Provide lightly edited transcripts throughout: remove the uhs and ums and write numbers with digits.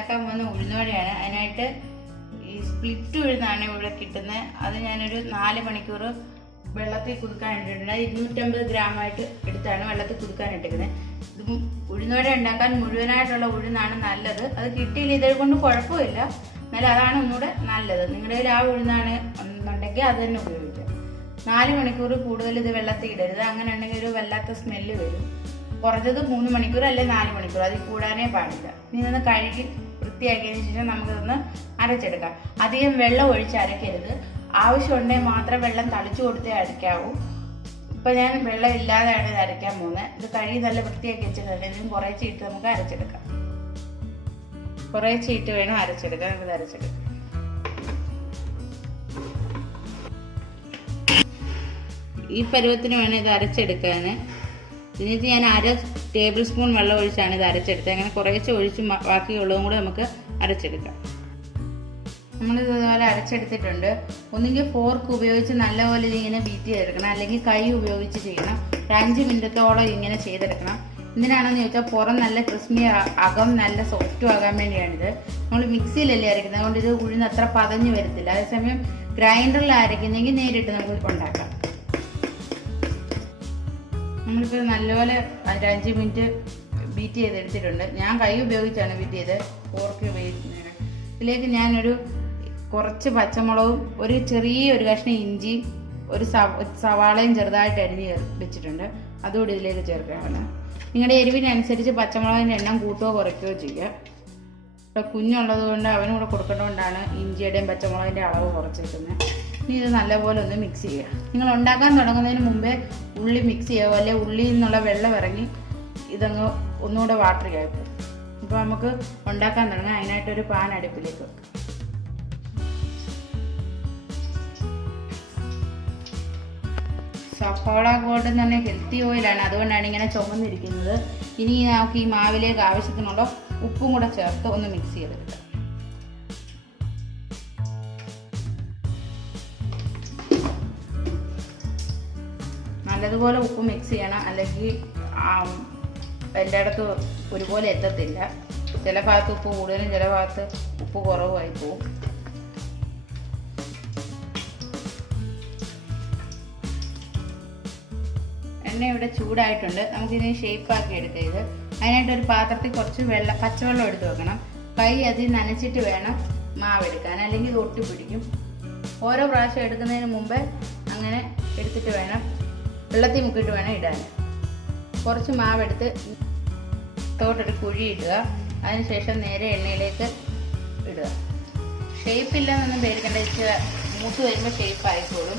ഉണ്ടാക്കാൻ പോകുന്ന ഉഴുന്നുവടയാണ്. അതിനായിട്ട് ഈ സ്പ്ലിറ്റ് ഉഴുന്നാണ് ഇവിടെ കിട്ടുന്നത്. അത് ഞാനൊരു 4 മണിക്കൂർ വെള്ളത്തിൽ കുതിക്കാൻ ഇട്ടിട്ടുണ്ട്. 250 ഗ്രാമായിട്ട് എടുത്താണ് വെള്ളത്തിൽ കുതിക്കാൻ ഇട്ടിരിക്കുന്നത്. ഇത് ഉഴുന്നുവട ഉണ്ടാക്കാൻ മുഴുവനായിട്ടുള്ള ഉഴുന്നാണ് നല്ലത്. അത് കിട്ടിയില്ല ഇതേ കൊണ്ട് കുഴപ്പമില്ല, എന്നാലും അതാണ് ഒന്നുകൂടെ നല്ലത്. നിങ്ങളുടെ കയ്യിൽ ആ ഉഴുന്നാണ് എന്നുണ്ടെങ്കിൽ അത് തന്നെ ഉപയോഗിക്കാം. 4 മണിക്കൂർ കൂടുതൽ ഇത് വെള്ളത്തിൽ ഇടരുത്. അങ്ങനെ ഉണ്ടെങ്കിൽ ഒരു വല്ലാത്ത സ്മെല്ല് വരും. കുറഞ്ഞത് 3 മണിക്കൂർ അല്ലെ 4 മണിക്കൂർ, അതിൽ കൂടാനേ പാടില്ല. ഇനി ഇതൊന്ന് കഴുകി വൃത്തിയാക്കിയതിന് ശേഷം നമുക്കിതൊന്ന് അരച്ചെടുക്കാം. അധികം വെള്ളം ഒഴിച്ച് അരയ്ക്കരുത്. ആവശ്യമുണ്ടെങ്കിൽ മാത്രം വെള്ളം തളിച്ചു കൊടുത്തേ അരയ്ക്കാവൂ. ഇപ്പം ഞാൻ വെള്ളം ഇല്ലാതെയാണ് ഇത് അരയ്ക്കാൻ പോകുന്നത്. ഇത് കഴുകി നല്ല വൃത്തിയാക്കി വെച്ചിട്ടുണ്ട്. ഇതിനും കുറേശ്ശെ ഇട്ട് നമുക്ക് അരച്ചെടുക്കാം. കുറേശ്ശെ ഇട്ട് വേണം അരച്ചെടുക്കാം. നമുക്കിത് അരച്ചെടുക്കാം. ഈ പരുവത്തിന് വേണം ഇത് അരച്ചെടുക്കാൻ. ഇതിനകത്ത് ഞാൻ 1/2 ടേബിൾ സ്പൂൺ വെള്ളം ഒഴിച്ചാണ് ഇത് അരച്ചെടുത്തത്. അങ്ങനെ കുറേശ്ശെ ഒഴിച്ച് ബാക്കിയുള്ളതും കൂടെ നമുക്ക് അരച്ചെടുക്കാം. നമ്മളിത് ഇതുപോലെ അരച്ചെടുത്തിട്ടുണ്ട്. ഒന്നുകിൽ ഫോർക്ക് ഉപയോഗിച്ച് നല്ലപോലെ ഇതിങ്ങനെ ബീറ്റ് ചെയ്തെടുക്കണം, അല്ലെങ്കിൽ കൈ ഉപയോഗിച്ച് ചെയ്യണം. ഒരു 5 മിനിറ്റത്തോളം ഇങ്ങനെ ചെയ്തെടുക്കണം. എന്തിനാണെന്ന് ചോദിച്ചാൽ പുറം നല്ല ക്രിസ്പി, അകം നല്ല സോഫ്റ്റും ആകാൻ വേണ്ടിയാണിത്. നമ്മൾ മിക്സിയിലല്ലേ അരയ്ക്കുന്നത്, അതുകൊണ്ട് ഇത് ഉഴുന്ന് അത്ര പതഞ്ഞ് വരത്തില്ല. അതേസമയം ഗ്രൈൻഡറിൽ അരയ്ക്കുന്നെങ്കിൽ നേരിട്ട് നമുക്ക് ഉണ്ടാക്കാം. നമ്മളിപ്പോൾ നല്ലപോലെ 5 മിനിറ്റ് ബീറ്റ് ചെയ്തെടുത്തിട്ടുണ്ട്. ഞാൻ കൈ ഉപയോഗിച്ചാണ് ബീറ്റ് ചെയ്തത്, ഫോർക്ക് ഉപയോഗിക്കുന്നതിന്. ഇതിലേക്ക് ഞാനൊരു കുറച്ച് പച്ചമുളകും ഒരു ചെറിയൊരു കഷ്ണം ഇഞ്ചിയും ഒരു സവാളയും ചെറുതായിട്ട് അരിഞ്ഞ് വെച്ചിട്ടുണ്ട്. അതുകൂടി ഇതിലേക്ക് ചേർക്കണം. നിങ്ങളുടെ എരിവിനനുസരിച്ച് പച്ചമുളകിൻ്റെ എണ്ണം കൂട്ടുകയോ കുറയ്ക്കുകയോ ചെയ്യുക. ഇവിടെ കുഞ്ഞുള്ളത് കൊണ്ട് അവനും കൂടെ കൊടുക്കേണ്ടതുകൊണ്ടാണ് ഇഞ്ചിയുടെയും പച്ചമുളകിൻ്റെ അളവ് കുറച്ചിരിക്കുന്നത്. ഇനി ഇത് നല്ലപോലെ ഒന്ന് മിക്സ് ചെയ്യുക. നിങ്ങൾ ഉണ്ടാക്കാൻ തുടങ്ങുന്നതിന് മുമ്പേ ഉള്ളി മിക്സ് ചെയ്യുക, അല്ലെങ്കിൽ ഉള്ളിയിൽ നിന്നുള്ള വെള്ളം ഇറങ്ങി ഇതങ്ങ് ഒന്നുകൂടെ വാട്ടറിയായി പോകും. ഇപ്പോൾ നമുക്ക് ഉണ്ടാക്കാൻ തുടങ്ങാം. അതിനായിട്ടൊരു പാൻ അടുപ്പിലേക്ക് വെക്കാം. സഫോള ഗോൾഡ് എന്ന് പറഞ്ഞാൽ ഹെൽത്തി ഓയിലാണ്, അതുകൊണ്ടാണ് ഇങ്ങനെ ചുമന്നിരിക്കുന്നത്. ഇനി നമുക്ക് ഈ മാവിലേക്ക് ആവശ്യത്തിനുള്ള ഉപ്പും കൂടെ ചേർത്ത് ഒന്ന് മിക്സ് ചെയ്തെടുക്കാം. നല്ലതുപോലെ ഉപ്പ് മിക്സ് ചെയ്യണം, അല്ലെങ്കിൽ എല്ലായിടത്തും ഒരുപോലെ എത്തത്തില്ല. ചില ഭാഗത്ത് ഉപ്പ് കൂടുതലും ചില ഭാഗത്ത് ഉപ്പ് കുറവുമായി പോവും. എണ്ണ ഇവിടെ ചൂടായിട്ടുണ്ട്. നമുക്കിതിന് ഷേപ്പാക്കി എടുക്കാം. ഇത് അതിനായിട്ടൊരു പാത്രത്തിൽ കുറച്ച് പച്ചവെള്ളം എടുത്ത് വെക്കണം. കൈ അതിൽ നനച്ചിട്ട് വേണം മാവ് എടുക്കാൻ, അല്ലെങ്കിൽ ഇത് ഒട്ടിപ്പിടിക്കും. ഓരോ പ്രാവശ്യം എടുക്കുന്നതിന് മുമ്പേ അങ്ങനെ എടുത്തിട്ട് വേണം, വെള്ളത്തിൽ മുക്കിയിട്ട് വേണം ഇടാൻ. കുറച്ച് മാവെടുത്ത് തോട്ടൊരു കുഴി ഇടുക. അതിനുശേഷം നേരെ എണ്ണയിലേക്ക് ഇടുക. ഷേപ്പില്ലെന്നൊന്നും പേടിക്കേണ്ട, മൂത്ത് വരുമ്പോൾ ഷേപ്പ് ആയിക്കോളും.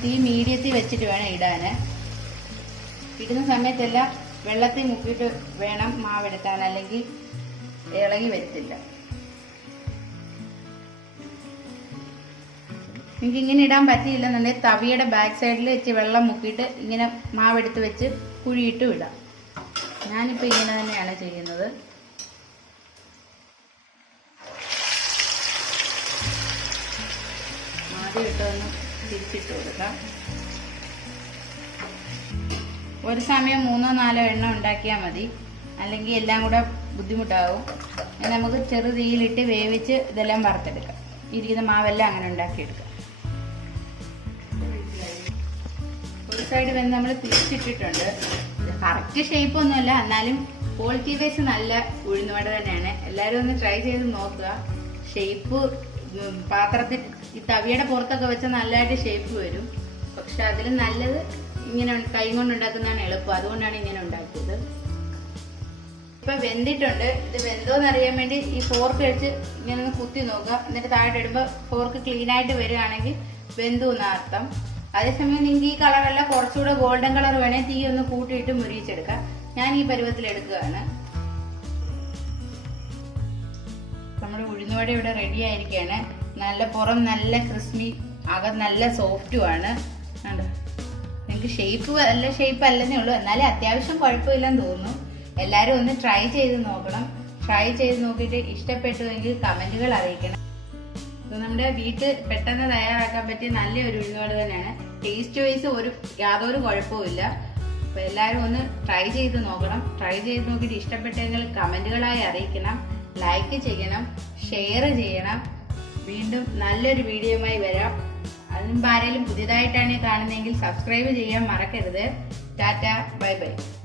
തീ മീഡിയത്തിൽ വെച്ചിട്ട് വേണം ഇടാൻ. ഇടുന്ന സമയത്തെല്ലാം വെള്ളത്തിൽ മുക്കിയിട്ട് വേണം മാവെടുക്കാൻ, അല്ലെങ്കിൽ ഇളകി വരത്തില്ല. നിങ്ങൾക്ക് ഇങ്ങനെ ഇടാൻ പറ്റിയില്ലെന്നുണ്ടെങ്കിൽ തവിയുടെ ബാക്ക് സൈഡിൽ വെച്ച് വെള്ളം മുക്കിയിട്ട് ഇങ്ങനെ മാവെടുത്ത് വെച്ച് കുഴിയിട്ട് വിടാം. ഞാനിപ്പോൾ ഇങ്ങനെ തന്നെയാണ് ചെയ്യുന്നത്. ആദ്യം ഇട്ടൊന്ന് തിരിച്ചിട്ട് കൊടുക്കാം. ഒരു സമയം 3-4 എണ്ണ ഉണ്ടാക്കിയാൽ മതി, അല്ലെങ്കിൽ എല്ലാം കൂടെ ബുദ്ധിമുട്ടാകും. നമുക്ക് ചെറു തീയിലിട്ട് വേവിച്ച് ഇതെല്ലാം വറുത്തെടുക്കാം. ഇരിക്കുന്ന മാവെല്ലാം അങ്ങനെ ഉണ്ടാക്കിയെടുക്കാം. ഒരു സൈഡ് വെന്ന് നമ്മൾ തിരിച്ചിട്ടിട്ടുണ്ട്. കറക്റ്റ് ഷേപ്പൊന്നുമല്ല, എന്നാലും ക്വാളിറ്റി വൈസ് നല്ല ഉഴുന്നുവട തന്നെയാണ്. എല്ലാവരും ഒന്ന് ട്രൈ ചെയ്ത് നോക്കുക. ഷേപ്പ് പാത്രത്തിൽ ഈ തവിയുടെ പുറത്തൊക്കെ വെച്ചാൽ നല്ലതായിട്ട് ഷേപ്പ് വരും. പക്ഷെ അതിൽ നല്ലത് ഇങ്ങനെ കൈ കൊണ്ട് ഉണ്ടാക്കുന്നതാണ് എളുപ്പം. അതുകൊണ്ടാണ് ഇങ്ങനെ ഉണ്ടാക്കിയത്. ഇപ്പൊ വെന്തിട്ടുണ്ട്. ഇത് വെന്തോന്ന് അറിയാൻ വേണ്ടി ഈ ഫോർക്ക് വെച്ച് ഇങ്ങനെ ഒന്ന് കുത്തി നോക്കുക. എന്നിട്ട് താഴെ ഇടുമ്പോൾ ഫോർക്ക് ക്ലീൻ ആയിട്ട് വരികയാണെങ്കിൽ വെന്തു എന്ന അർത്ഥം. അതേസമയം നിങ്ങൾക്ക് ഈ കളറല്ല കുറച്ചുകൂടെ ഗോൾഡൻ കളർ വേണേൽ തീ ഒന്ന് കൂട്ടിയിട്ട് മുരിയിച്ചെടുക്കാം. ഞാൻ ഈ പരുവത്തിൽ എടുക്കുകയാണ്. നമ്മുടെ ഉഴുന്നുവട ഇവിടെ റെഡി ആയിരിക്കുകയാണ്. നല്ല പുറം നല്ല ക്രിസ്പി, അകം നല്ല സോഫ്റ്റുമാണ്. നിങ്ങൾക്ക് ഷേപ്പ് അല്ലെന്നേ ഉള്ളൂ, എന്നാലും അത്യാവശ്യം കുഴപ്പമില്ലെന്ന് തോന്നുന്നു. എല്ലാവരും ഒന്ന് ട്രൈ ചെയ്ത് നോക്കണം. ട്രൈ ചെയ്ത് നോക്കിയിട്ട് ഇഷ്ടപ്പെട്ടുവെങ്കിൽ കമന്റുകൾ അറിയിക്കണം. ഇത് നമ്മുടെ വീട്ടിൽ പെട്ടെന്ന് തയ്യാറാക്കാൻ പറ്റിയ നല്ലൊരു ഉഴുന്നുവട തന്നെയാണ്. ടേസ്റ്റ് വൈസ് യാതൊരു കുഴപ്പമില്ല. അപ്പോൾ എല്ലാവരും ഒന്ന് ട്രൈ ചെയ്ത് നോക്കണം. ട്രൈ ചെയ്ത് നോക്കിയിട്ട് ഇഷ്ടപ്പെട്ടെങ്കിൽ കമന്റുകളായി അറിയിക്കണം. ലൈക്ക് ചെയ്യണം, ഷെയർ ചെയ്യണം. വീണ്ടും നല്ലൊരു വീഡിയോയുമായി വരാം. അതിന് ആരെങ്കിലും പുതിയതായിട്ടാണ് കാണുന്നതെങ്കിൽ സബ്സ്ക്രൈബ് ചെയ്യാൻ മറക്കരുത്. Tata, bye bye.